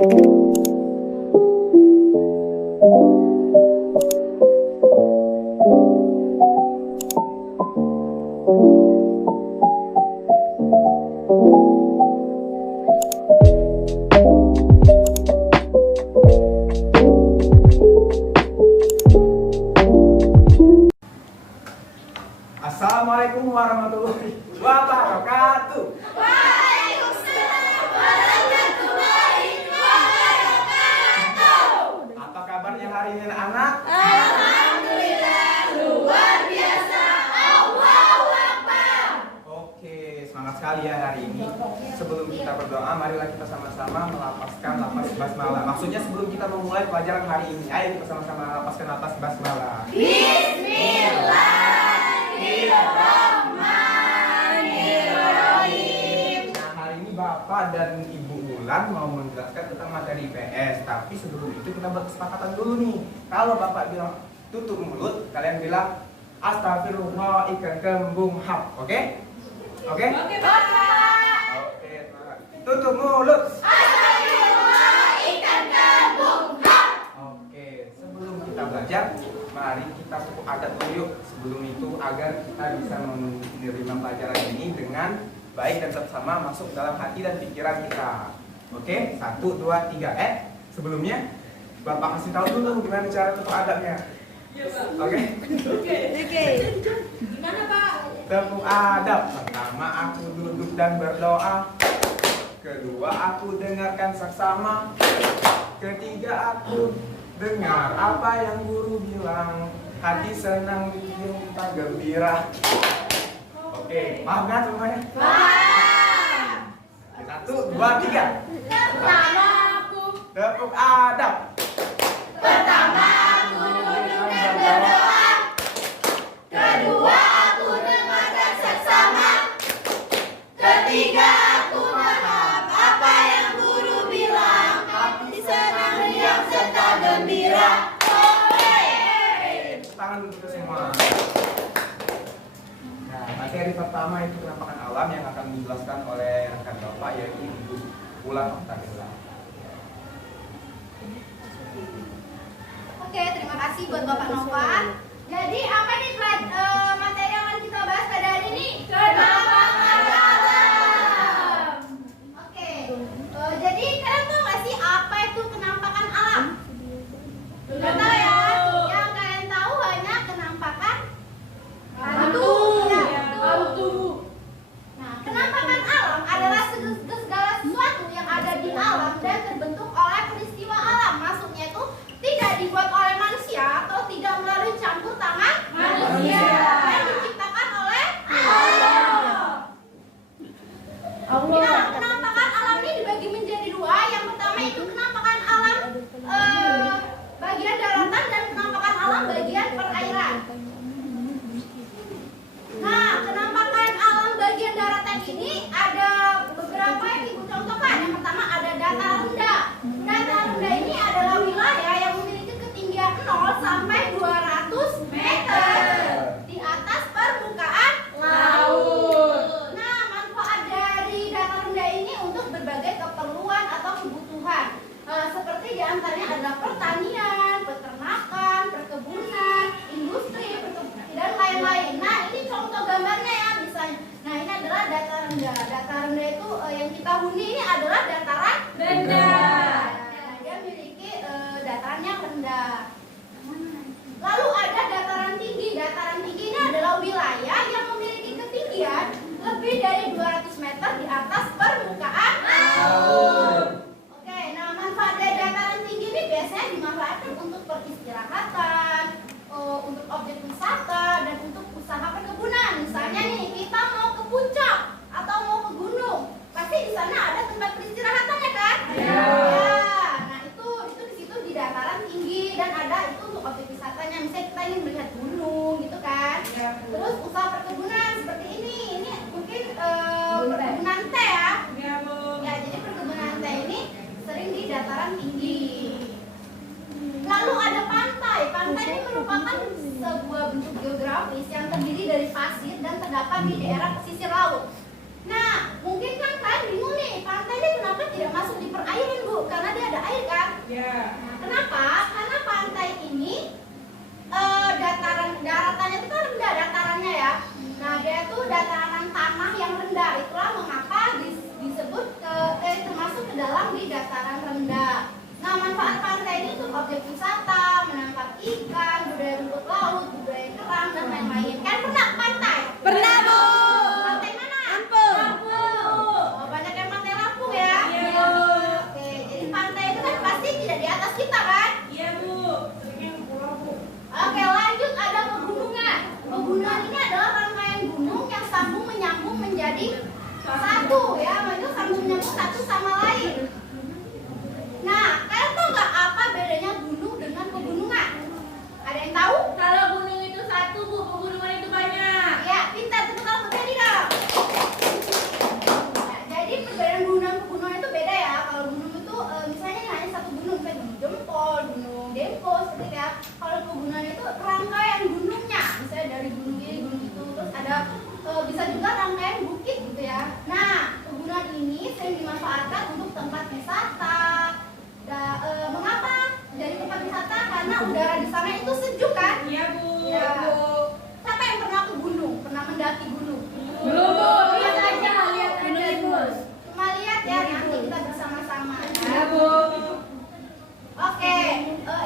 Assalamualaikum warahmatullahi wabarakatuh. Waalaikumsalam warahmatullahi wabarakatuh. Apa kabarnya hari ini anak-anak? Alhamdulillah luar biasa. Allahu Akbar. Oke, semangat sekali ya hari ini. Sebelum kita berdoa, marilah kita sama-sama melafazkan lafaz basmalah. Maksudnya sebelum kita memulai pelajaran hari ini, ayo kita sama-sama melafazkan lafaz basmalah. Bismillahirrahmanirrahim. Nah, hari ini Bapak dan Ibu Ulan mau menjelaskan tentang materi IPS. Tapi sebelum itu kita berkesepakatan dulu nih. Kalau Bapak bilang tutup mulut, kalian bilang astagfirullah ikan kembung hap. Oke? Oke? Oke, Bapak. Oke, semangat. Tutup mulut. Astagfirullah ikan kembung hap. Oke, sebelum kita belajar, mari kita cukup adat dulu yuk. Sebelum itu agar kita bisa menerima pelajaran ini dengan baik dan tetap sama masuk dalam hati dan pikiran kita. Oke, 1, 2, 3. Sebelumnya Bapak kasih tahu dulu gimana cara tepuk adabnya. Oke? Oke. Gimana, Pak? Tepuk adab. Pertama aku duduk dan berdoa. Kedua aku dengarkan saksama. Ketiga aku dengar apa yang guru bilang. Hati senang bikin kita gembira. Oke, paham kan semuanya? Paham. 1, 2, 3. Pertama aku. Tepuk adab. Pertama aku duduk dan berdoa. Kedua aku dengarkan saksama. Ketiga aku paham apa yang guru bilang. Hati senang riang serta gembira. Tangan dulu kita semua. Nah, materi pertama itu penampakan alam yang akan dijelaskan oleh rekan Bapak yaitu Ibu Ulan Octaviela. Oke, terima kasih buat Bapak Novan. Jadi apa nih materi yang akan kita bahas pada hari ini? Penampakan alam. Oke, jadi kalian tahu nggak sih apa itu penampakan alam? Nggak tahu ya? Yang kalian tahu hanya penampakan hantu. Ya, betul. Nah, penampakan alam adalah segala sesuatu yang ada di alam dan terbentuk oleh peristiwa alam. Maksudnya itu tidak dibuat oleh manusia atau tidak melalui campur tangan Manusia. dan diciptakan oleh Allah. Nah, penampakan alam ini dibagi menjadi dua. Yang pertama itu penampakan alam bagian daratan dan penampakan alam bagian perairan. Nah, penampakan alam bagian daratan ini ada beberapa yang Ibu contohkan. Yang pertama ada dataran rendah. Dataran rendah ini adalah wilayah yang memiliki ketinggian 0 sampai 200 meter di atas permukaan laut. Nah, manfaat dari dataran rendah ini untuk berbagai keperluan atau kebutuhan. Seperti diantaranya adalah pertanian, peternakan, perkebunan, industri, dan lain-lain. Nah, ini contoh gambarnya ya misalnya. Nah, ini adalah dataran rendah. Dataran rendah itu yang kita huni ini adalah dataran Rendah. Nah, dia memiliki dataran yang rendah. Lalu ada dataran tinggi. Dataran tinggi ini adalah wilayah yang memiliki ketinggian lebih dari 200 meter di atas permukaan laut. Oke, nah manfaat dari dataran tinggi ini biasanya dimanfaatkan untuk peristirahatan, untuk objek wisata, dan untuk usaha perkebunan. Misalnya nih, kita mau ke puncak atau mau ke gunung, pasti di sana ada tempat peristirahatan ya kan? Iya. Ya, nah itu di situ di dataran tinggi dan ada itu untuk objek wisatanya. Misalnya kita ingin melihat gunung gitu kan? Iya, Bu. Terus usaha perkebunan seperti ini mungkin perkebunan teh ya. Iya, Bu. Ya, jadi perkebunan teh ini sering di dataran tinggi. Lalu ada pantai. Pantai ini merupakan sebuah bentuk geografis yang terdiri dari pasir dan terdapat di daerah pesisir laut. Nah, mungkin kan kalian bingung nih, pantai ini kenapa tidak masuk di perairan, Bu? Karena dia ada Nah, kenapa? Karena pantai ini daratannya itu kan rendah datarannya ya. Nah, dia itu dataran tanah yang rendah. Itulah mengapa disebut termasuk ke dalam di dataran rendah. Nah, manfaat pantai ini untuk objek wisata, menangkap ikan, budaya rumput laut, budaya kerang dan lain-lain. Kan pernah ke pantai? Pernah, Bu. Pantai mana? Lampung. Oh, banyak yang pantai Lampung ya? Iya, Bu. Oke, jadi pantai itu kan pasti tidak di atas kita kan? Iya, Bu. Seringnya ke pulau, Bu. Oke, lanjut ada pegunungan. Pegunungan ini adalah rangkaian gunung yang sambung menyambung menjadi satu ya, itu sambung menyambung satu sama lain. Nah, kalian tahu nggak apa bedanya gunung dengan pegunungan? Ada yang tahu? Kalau gunung itu satu, Bu, pegunungan itu banyak. Ya, pintar, tepuk tangan buat Teddy dong. Nah, jadi perbedaan gunung dan pegunungan itu beda ya. Kalau gunung itu misalnya hanya satu gunung, kayak Gunung Jempol, Gunung Dempo, seperti itu ya. Kalau pegunungan itu rangkaian gunungnya, misalnya dari gunung ini, gunung itu, terus ada bisa juga rangkaian bukit gitu ya. Nah, pegunungan ini sering dimanfaatkan untuk tempat wisata. Mengapa jadi tempat wisata? Karena udara di sana itu sejuk kan? Iya, Bu. Ya. Siapa yang pernah ke gunung? Pernah mendaki gunung? Belum, Bu. Lihat aja, lihat aja. Cuma lihat ya, nanti kita bersama-sama. Iya, Bu. Oke,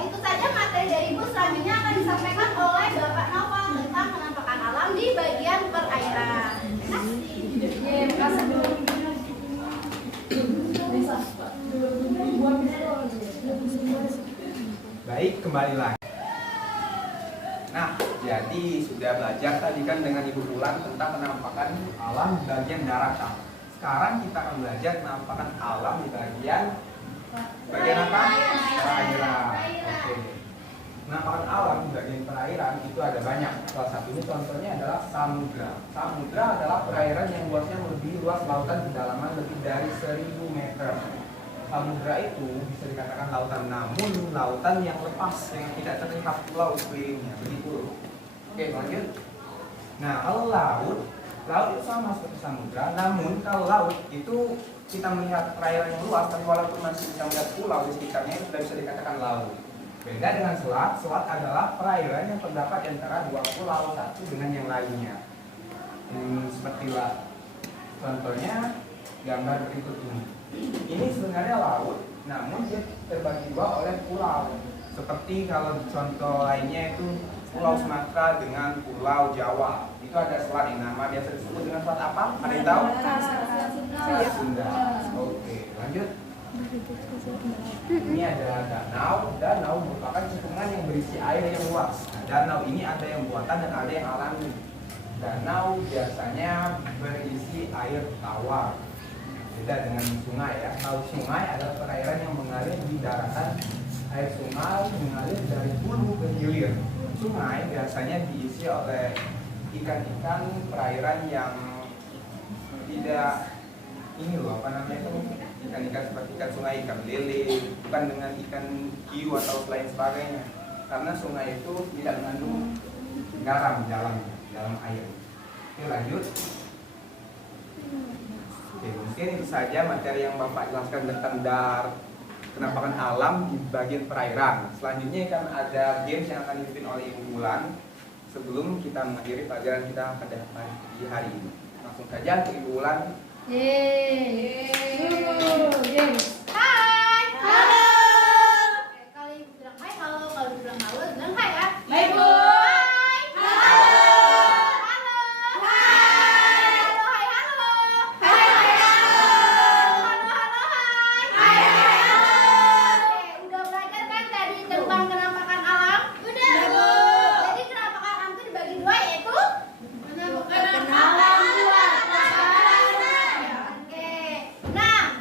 itu saja materi dari Ibu. Selanjutnya akan disampaikan oleh Bapak Noval tentang penampakan alam di bagian perairan. Terima kasih. Baik, kembali lagi. Nah, jadi sudah belajar tadi kan dengan Ibu Ulan tentang penampakan alam di bagian daratan. Sekarang kita akan belajar penampakan alam di bagian apa? Perairan. Oke. Penampakan alam di bagian perairan itu ada banyak. Salah satunya contohnya adalah samudra. Samudra adalah perairan yang luasnya melebihi luas lautan kedalaman lebih dari 1000 meter. Samudra itu bisa dikatakan lautan, namun lautan yang lepas yang tidak terlihat pulau sekelilingnya, begitu. Oke, lanjut. Nah, kalau laut itu sama seperti samudra, namun kalau laut itu kita melihat perairan yang luas, tapi walaupun masih bisa melihat pulau di sekitarnya itu sudah bisa dikatakan laut. Beda dengan selat. Selat adalah perairan yang terdapat di antara dua pulau satu dengan yang lainnya. Seperti lah. Contohnya gambar berikut ini. Ini sebenarnya laut, namun dia terbagi dua oleh pulau. Seperti kalau contoh lainnya itu Pulau Sumatera dengan Pulau Jawa. Itu ada selat yang nama biasa disebut dengan selat apa? Ada yang tahu? Selat Sunda. Oke, lanjut. Ini adalah danau. Danau merupakan cekungan yang berisi air yang luas. Nah, danau ini ada yang buatan dan ada yang alami. Danau biasanya berisi air tawar. Beda dengan sungai ya. Kalau sungai adalah perairan yang mengalir di daratan. Air sungai mengalir dari hulu ke hilir. Sungai biasanya diisi oleh ikan-ikan perairan yang tidak ini loh apa namanya itu ikan-ikan seperti ikan sungai, ikan lele, bukan dengan ikan hiu atau lain sebagainya. Karena sungai itu tidak mengandung garam dalam air. Oke, lanjut. Oke, mungkin itu saja materi yang Bapak jelaskan tentang penampakan alam di bagian perairan. Selanjutnya akan ada games yang akan dipimpin oleh Ibu Ulan sebelum kita mengakhiri pelajaran kita pada di hari ini. Langsung saja ke Ibu Ulan. Hai. Halo. Oke, kalau Ibu bilang hai, kalau Ibu bilang halo, bilang hai ya. Baik, Bu. Hai. Halo. Halo. Hai. Halo, hai, halo. Hai, hai, halo. Halo, halo, hai. Hai, hai, halo. Oke, udah belajar kan tadi tentang penampakan alam? Udah. Udah, Bu. Jadi penampakan alam itu dibagi dua, yaitu Penampakan alam luar. Oke. Nah,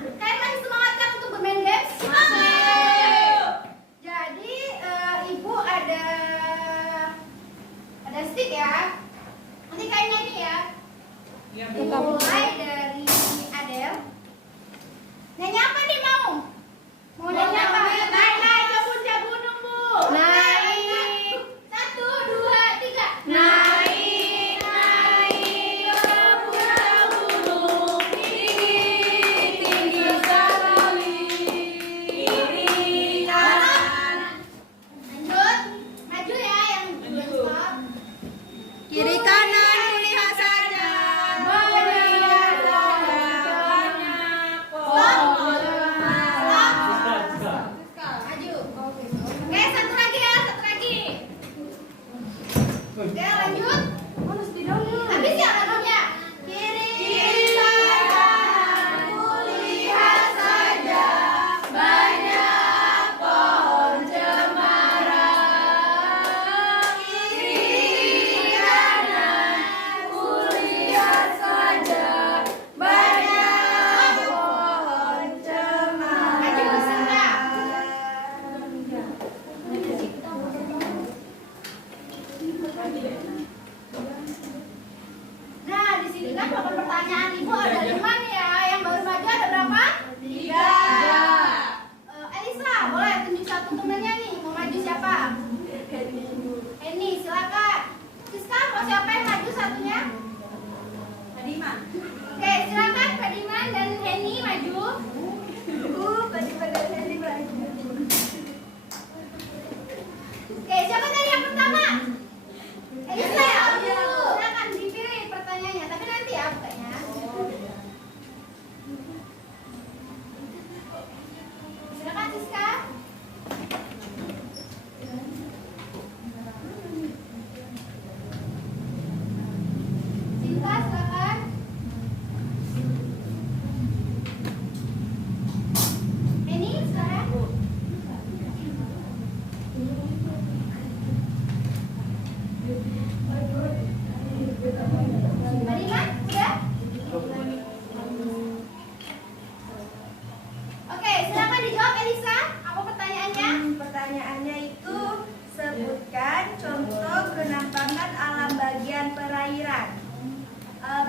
pertanyaannya itu sebutkan contoh penampakan alam bagian perairan.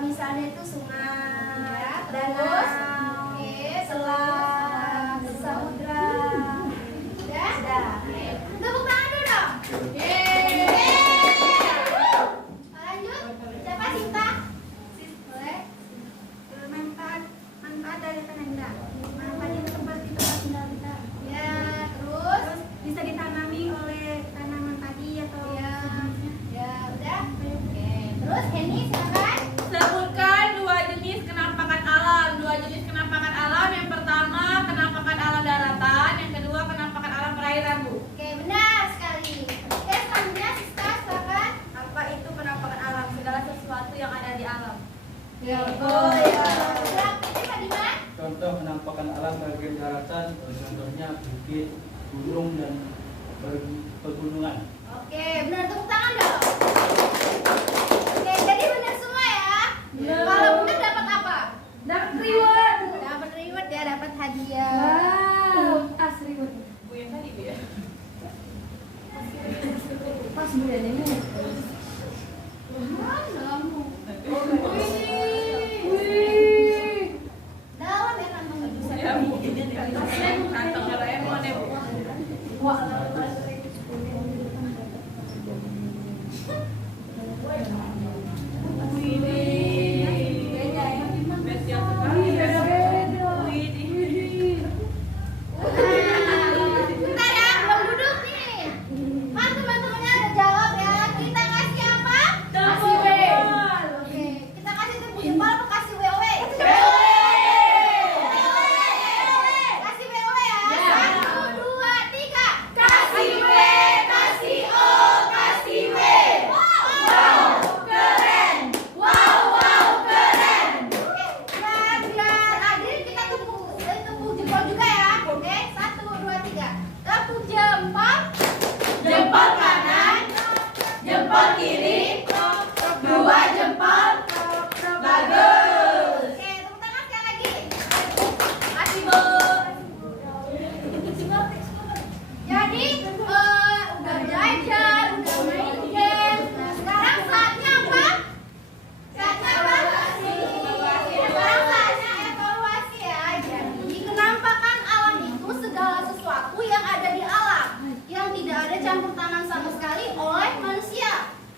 Misalnya itu sungai, terus, danau, oke, selat, samudra. Sudah? Oke. Tepuk tangan dulu dong. Lanjut. Siapa Sinta? Boleh. Manfaat dari penanda. Manfaatnya seperti tempat tinggal kita. Ya, terus? Bisa ditanami oleh tanaman padi atau Ya, udah. Oke. Terus Henny silakan. Sebutkan dua jenis kenampakan alam. Dua jenis kenampakan alam. Yang pertama kenampakan alam daratan, yang kedua kenampakan alam perairan, Bu. Oke, benar sekali. Oke, selanjutnya Siska silakan. apa itu penampakan alam? Segala sesuatu yang ada di alam. Oh ya. Silakan Fadima. Contoh penampakan alam bagian daratan, contohnya bukit, gunung, dan pegunungan. Oke, benar, tepuk tangan dong. Oke, jadi benar semua ya. Kalau benar dapat apa? Dapat reward. Dapat reward ya, dapat hadiah. Wow, tas reward. Bu yang tadi, Bu ya. Pas bulan ini. Manamu? Dalam ya kantong. Ya, Bu. Kantong Doraemon ya, Bu. Wah, Bestial sekali ya. Bentar ya, belum duduk nih. Kan teman-temannya ada jawab ya. Kita kasih apa? Kasih W. Oke, kita kasih tepuk jempol apa kasih WOW? Kasih WOW ya. 1, 2, 3. Kasih W, kasih O, kasih W. Wow, Keren. Wow, keren. Oke, biar adil kita tepuk jempol juga ya. Oke, 1, 2, 3. Tepuk jempol. Jempol kanan, jempol kiri, dua jempol. Bagus. Oke, tepuk tangan sekali lagi. Kasih, Bu. Jadi udah belajar, udah main game. Nah, sekarang saatnya apa? Saatnya apa? Sekarang saatnya evaluasi ya. Jadi kenampakan alam itu segala sesuatu yang ada di alam yang tidak ada campur tangan sama sekali oleh manusia.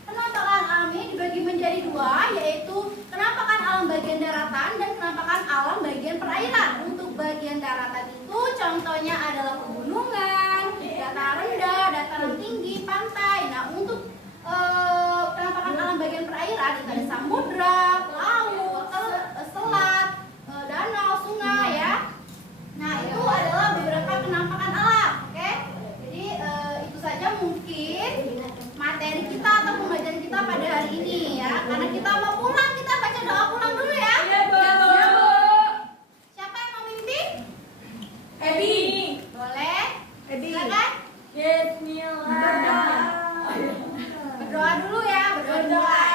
Kenampakan alam ini dibagi menjadi dua, yaitu kenampakan alam bagian daratan dan kenampakan alam bagian perairan. Untuk bagian daratan itu contohnya adalah pegunungan, dataran rendah, dataran tinggi, pantai. Nah, untuk penampakan alam bagian perairan itu ada samudra, laut, selat, danau, sungai ya. Nah, itu adalah beberapa penampakan alam, oke? Jadi itu saja mungkin materi kita atau pembelajaran kita pada hari ini ya. Karena kita mau pulang, kita baca doa pulang dulu ya. Iya, Bu. Siapa yang mau mimpi? Ebi. Boleh? Ebi. Silakan. Bismillah. Berdoa dulu ya, berdoa.